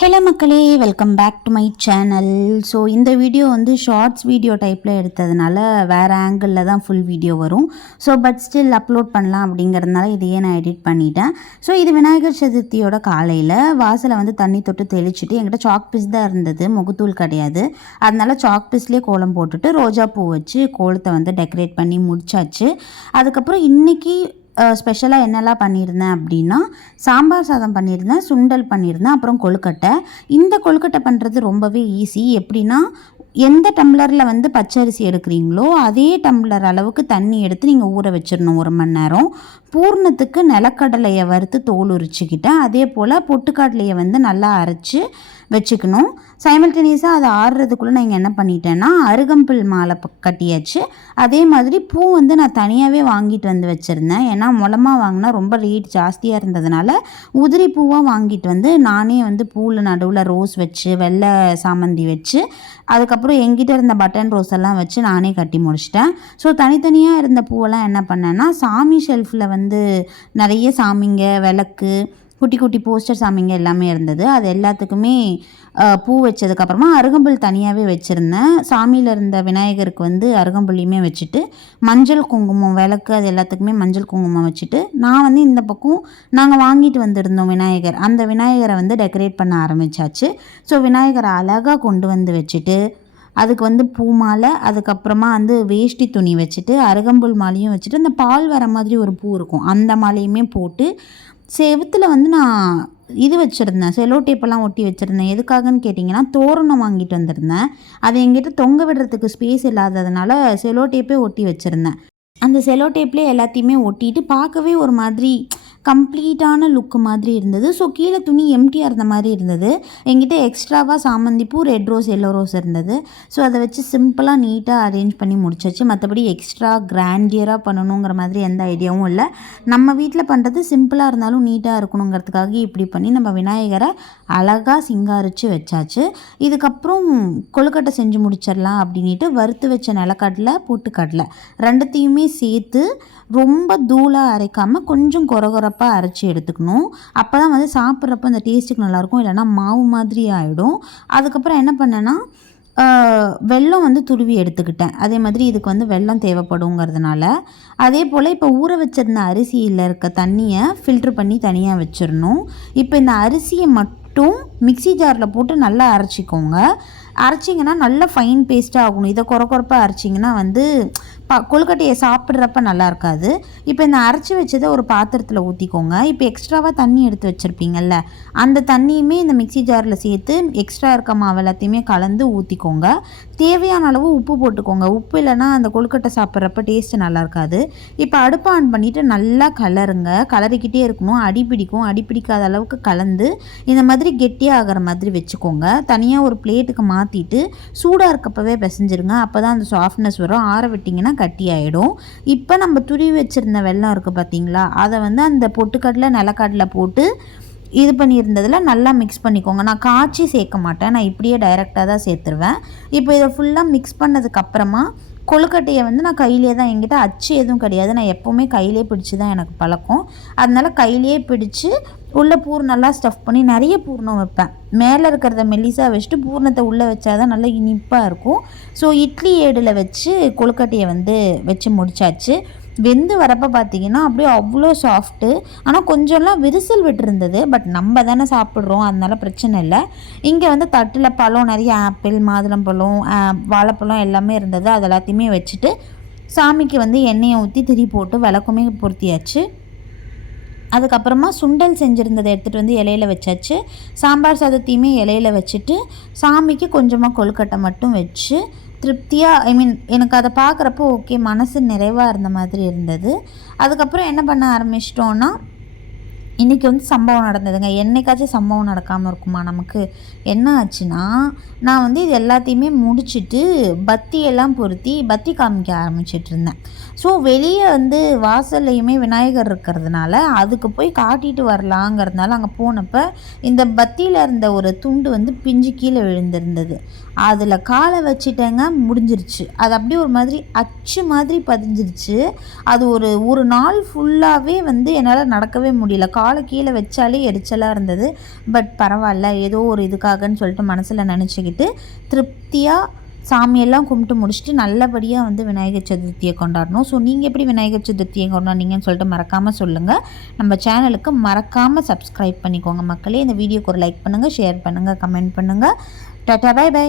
Hello மக்களே, welcome back to my channel. So இந்த video வந்து ஷார்ட்ஸ் வீடியோ டைப்பில் எடுத்ததுனால வேறு ஆங்கிளில் தான் ஃபுல் வீடியோ வரும். ஸோ பட் ஸ்டில் அப்லோட் பண்ணலாம் அப்படிங்கிறதுனால இதையே நான் எடிட் பண்ணிட்டேன். ஸோ இது விநாயகர் சதுர்த்தியோட காலையில் வாசலை வந்து தண்ணி தொட்டு தெளிச்சுட்டு என்கிட்ட சாக் பீஸ் தான் இருந்தது, முகத்தூள் கிடையாது. அதனால சாக் பீஸ்லேயே கோலம் போட்டுட்டு ரோஜா பூ வச்சு கோலத்தை வந்து டெக்கரேட் பண்ணி முடிச்சாச்சு. அதுக்கப்புறம் இன்றைக்கி ஸ்பெஷலாக என்னெல்லாம் பண்ணியிருந்தேன் அப்படின்னா, சாம்பார் சாதம் பண்ணியிருந்தேன், சுண்டல் பண்ணியிருந்தேன், அப்புறம் கொழுக்கட்டை. இந்த கொழுக்கட்டை பண்ணுறது ரொம்பவே ஈஸி. எப்படின்னா, எந்த டம்ளரில் வந்து பச்சரிசி எடுக்கிறீங்களோ அதே டம்ளர் அளவுக்கு தண்ணி எடுத்து நீங்கள் ஊற வச்சிடணும் 1 மணி நேரம். பூர்ணத்துக்கு நிலக்கடலையை வறுத்து தோல் உரிச்சுக்கிட்டேன். அதே போல் பொட்டுக்கடலையை வந்து நல்லா அரைச்சி வச்சுக்கணும். சைமல்டேனியஸாக அதை ஆடுறதுக்குள்ளே நான் இங்கே என்ன பண்ணிட்டேன்னா, அருகம்பில் மாலை கட்டியாச்சு. அதே மாதிரி பூ வந்து நான் தனியாகவே வாங்கிட்டு வந்து வச்சுருந்தேன். ஏன்னா மொளமாக வாங்கினா ரொம்ப ரேட் ஜாஸ்தியாக இருந்ததுனால உதிரி பூவாக வாங்கிட்டு வந்து நானே வந்து பூவில் நடுவில் ரோஸ் வச்சு வெள்ளை சாமந்தி வச்சு அதுக்கப்புறம் எங்கிட்ட இருந்த பட்டன் ரோஸ் எல்லாம் வச்சு நானே கட்டி முடிச்சிட்டேன். ஸோ தனித்தனியாக இருந்த பூவெல்லாம் என்ன பண்ணேன்னா, சாமி ஷெல்ஃபில் வந்து நிறைய சாமிங்க, விளக்கு, குட்டி குட்டி போஸ்டர் சாமிங்க எல்லாமே இருந்தது. அது எல்லாத்துக்குமே பூ வச்சதுக்கப்புறமா அருகம்புல் தனியாகவே வச்சுருந்தேன். சாமியில் இருந்த விநாயகருக்கு வந்து அருகம்புல்லையுமே வச்சுட்டு மஞ்சள் குங்குமம், விளக்கு, அது எல்லாத்துக்குமே மஞ்சள் குங்குமம் வச்சுட்டு நான் வந்து இந்த பக்கம் நாங்கள் வாங்கிட்டு வந்திருந்தோம் விநாயகர், அந்த விநாயகரை வந்து டெக்கரேட் பண்ண ஆரம்பித்தாச்சு. ஸோ விநாயகரை அழகாக கொண்டு வந்து வச்சுட்டு அதுக்கு வந்து பூ மாலை, அதுக்கப்புறமா வந்து வேஷ்டி துணி வச்சுட்டு அருகம்புல் மாலையும் வச்சுட்டு அந்த பால் வர மாதிரி ஒரு பூ இருக்கும் அந்த மாலையுமே போட்டு செவுத்தில் வந்து நான் இது வச்சுருந்தேன், செலோ டேப்பெல்லாம் ஒட்டி வச்சுருந்தேன். எதுக்காகன்னு கேட்டிங்கன்னா, தோரணம் வாங்கிட்டு வந்திருந்தேன். அதை எங்கிட்ட தொங்க விடுறதுக்கு ஸ்பேஸ் இல்லாததுனால செலோ டேப்பே ஒட்டி வச்சுருந்தேன். அந்த செலோ டேப்லேயே எல்லாத்தையுமே ஒட்டிட்டு பார்க்கவே ஒரு மாதிரி கம்ப்ளீட்டான லுக்கு மாதிரி இருந்தது. ஸோ கீழே துணி எம்டியாக இருந்த மாதிரி இருந்தது. என்கிட்ட எக்ஸ்ட்ராவாக சாமந்தி பூ, ரெட் ரோஸ், எல்லோ ரோஸ் இருந்தது. ஸோ அதை வச்சு சிம்பிளாக நீட்டாக அரேஞ்ச் பண்ணி முடிச்சாச்சு. மற்றபடி எக்ஸ்ட்ரா கிராண்டியராக பண்ணணுங்கிற மாதிரி எந்த ஐடியாவும் இல்லை. நம்ம வீட்டில் பண்ணுறது சிம்பிளாக இருந்தாலும் நீட்டாக இருக்கணுங்கிறதுக்காக இப்படி பண்ணி நம்ம விநாயகரை அழகாக சிங்காரித்து வச்சாச்சு. இதுக்கப்புறம் கொழுக்கட்டை செஞ்சு முடிச்சிடலாம் அப்படின்ட்டு வறுத்து வச்ச நிலக்கடலை, பொட்டுக்கடலை ரெண்டுத்தையுமே சேர்த்து ரொம்ப தூளாக அரைக்காமல் கொஞ்சம் கொரகொரப்பாக அரைச்சி எடுத்துக்கணும். அப்போ தான் வந்து சாப்பிட்றப்ப அந்த டேஸ்ட்டுக்கு நல்லாயிருக்கும், இல்லைனா மாவு மாதிரி ஆகிடும். அதுக்கப்புறம் என்ன பண்ணேன்னா, வெல்லம் வந்து துருவி எடுத்துக்கிட்டேன். அதே மாதிரி இதுக்கு வந்து வெல்லம் தேவைப்படுங்கிறதுனால அதே போல் இப்போ ஊற வச்சிருந்த அரிசியில் இருக்க தண்ணியை ஃபில்ட்ரு பண்ணி தனியாக வச்சிடணும். இப்போ இந்த அரிசியை மட்டும் மிக்சி ஜாரில் போட்டு நல்லா அரைச்சிக்கோங்க. அரைச்சிங்கன்னா நல்லா ஃபைன் பேஸ்ட்டாக ஆகணும். இதை கொரப்பாக அரைச்சிங்கன்னா வந்து கொழுக்கட்டையை சாப்பிட்றப்ப நல்லா இருக்காது. இப்போ இந்த அரைச்சி வச்சதை ஒரு பாத்திரத்தில் ஊற்றிக்கோங்க. இப்போ எக்ஸ்ட்ராவாக தண்ணி எடுத்து வச்சுருப்பீங்கள்ல, அந்த தண்ணியுமே இந்த மிக்சி ஜாரில் சேர்த்து எக்ஸ்ட்ரா இருக்க மாவு எல்லாத்தையுமே கலந்து ஊற்றிக்கோங்க. தேவையான அளவு உப்பு போட்டுக்கோங்க. உப்பு இல்லைன்னா அந்த கொழுக்கட்டை சாப்பிட்றப்ப டேஸ்ட்டு நல்லா இருக்காது. இப்போ அடுப்பை ஆன் பண்ணிவிட்டு நல்லா கலரிக்கிட்டே இருக்கணும். அடிப்பிடிக்கும், அடிப்பிடிக்காத அளவுக்கு கலந்து இந்த மாதிரி கெட்டியாக ஆகிற மாதிரி வச்சுக்கோங்க. தனியாக ஒரு பிளேட்டுக்கு மாற்றிட்டு சூடாக இருக்கப்பவே பிசைஞ்சிருங்க. அப்போ தான் அந்த சாஃப்ட்னஸ் வரும். ஆற விட்டிங்கன்னா கட்டி ஆகிடும். இப்போ நம்ம துருவி வச்சுருந்த வெல்லம் இருக்குது பார்த்தீங்களா, அதை வந்து அந்த பொட்டுக்கடலை, நிலக்கடலை போட்டு இது பண்ணியிருந்ததில் நல்லா மிக்ஸ் பண்ணிக்கோங்க. நான் காய்ச்சி சேர்க்க மாட்டேன், நான் இப்படியே டைரெக்டாக தான் சேர்த்துருவேன். இப்போ இதை ஃபுல்லாக மிக்ஸ் பண்ணதுக்கப்புறமா கொழுக்கட்டையை வந்து நான் கையிலே தான், என்கிட்ட அச்சு எதுவும் கிடையாது, நான் எப்போவுமே கையிலே பிடிச்சி தான் எனக்கு பழக்கம். அதனால் கையிலே பிடிச்சி உள்ளே பூர் நல்லா ஸ்டஃப் பண்ணி நிறைய பூர்ணம் வைப்பேன். மேலே இருக்கிறத மெல்லிசாக வச்சுட்டு பூர்ணத்தை உள்ளே வச்சா தான் நல்லா இனிப்பாக இருக்கும். ஸோ இட்லி ஏடில் வச்சு கொழுக்கட்டையை வந்து வச்சு முடிச்சாச்சு. வெந்து வரப்போ பார்த்தீங்கன்னா அப்படியே அவ்வளோ சாஃப்ட்டு. ஆனால் கொஞ்சம்லாம் விரிசல் விட்டுருந்தது. பட் நம்ம தானே சாப்பிட்றோம், அதனால பிரச்சனை இல்லை. இங்கே வந்து தட்டில் பழம், நிறைய ஆப்பிள், மாதுளம்பழம், வாழைப்பழம் எல்லாமே இருந்தது. அது எல்லாத்தையுமே வச்சுட்டு சாமிக்கு வந்து எண்ணெயை ஊற்றி திரி போட்டு விளக்குமே பொருத்தியாச்சு. அதுக்கப்புறமா சுண்டல் செஞ்சுருந்ததை எடுத்துகிட்டு வந்து இலையில வச்சாச்சு. சாம்பார் சாதத்தையுமே இலையில வச்சுட்டு சாமிக்கு கொஞ்சமாக கொழுக்கட்டை மட்டும் வச்சு திருப்தியாக, எனக்கு அதை பார்க்குறப்போ ஓகே, மனசு நிறைவாக இருந்த மாதிரி இருந்தது. அதுக்கப்புறம் என்ன பண்ண ஆரம்பிச்சிட்டோன்னா, இன்றைக்கி வந்து சம்பவம் நடந்ததுங்க. என்னைக்காச்சும் சம்பவம் நடக்காமல் இருக்குமா நமக்கு? என்ன ஆச்சுன்னா, நான் வந்து இது எல்லாத்தையுமே முடிச்சுட்டு பத்தியெல்லாம் பொருத்தி பத்தி காமிக்க ஆரம்பிச்சிட்ருந்தேன். ஸோ வெளியே வந்து வாசல்லையுமே விநாயகர் இருக்கிறதுனால அதுக்கு போய் காட்டிட்டு வரலாங்கிறதுனால அங்கே போனப்போ இந்த பத்தியில் இருந்த ஒரு துண்டு வந்து பிஞ்சு கீழே விழுந்திருந்தது. அதில் காலை வச்சிட்டேங்க, முடிஞ்சிருச்சு. அது அப்படியே ஒரு மாதிரி அச்சு மாதிரி பதிஞ்சிருச்சு. அது ஒரு நாள் ஃபுல்லாகவே வந்து என்னால் நடக்கவே முடியல. காலை கீழே வச்சாலே எரிச்சலாக இருந்தது. பட் பரவாயில்ல, ஏதோ ஒரு இதுக்காகன்னு சொல்லிட்டு மனசில் நினச்சிக்கிட்டு திருப்தியாக சாமியெல்லாம் கும்பிட்டு முடிச்சுட்டு நல்லபடியாக வந்து விநாயகர் சதுர்த்தியை கொண்டாடணும். ஸோ நீங்கள் எப்படி விநாயகர் சதுர்த்தியை கொண்டாடினீங்கன்னு சொல்லிட்டு மறக்காமல் சொல்லுங்கள். நம்ம சேனலுக்கு மறக்காமல் சப்ஸ்கிரைப் பண்ணிக்கோங்க மக்களே. இந்த வீடியோக்கு ஒரு லைக் பண்ணுங்கள், ஷேர் பண்ணுங்கள், கமெண்ட் பண்ணுங்கள். Tata, bye by.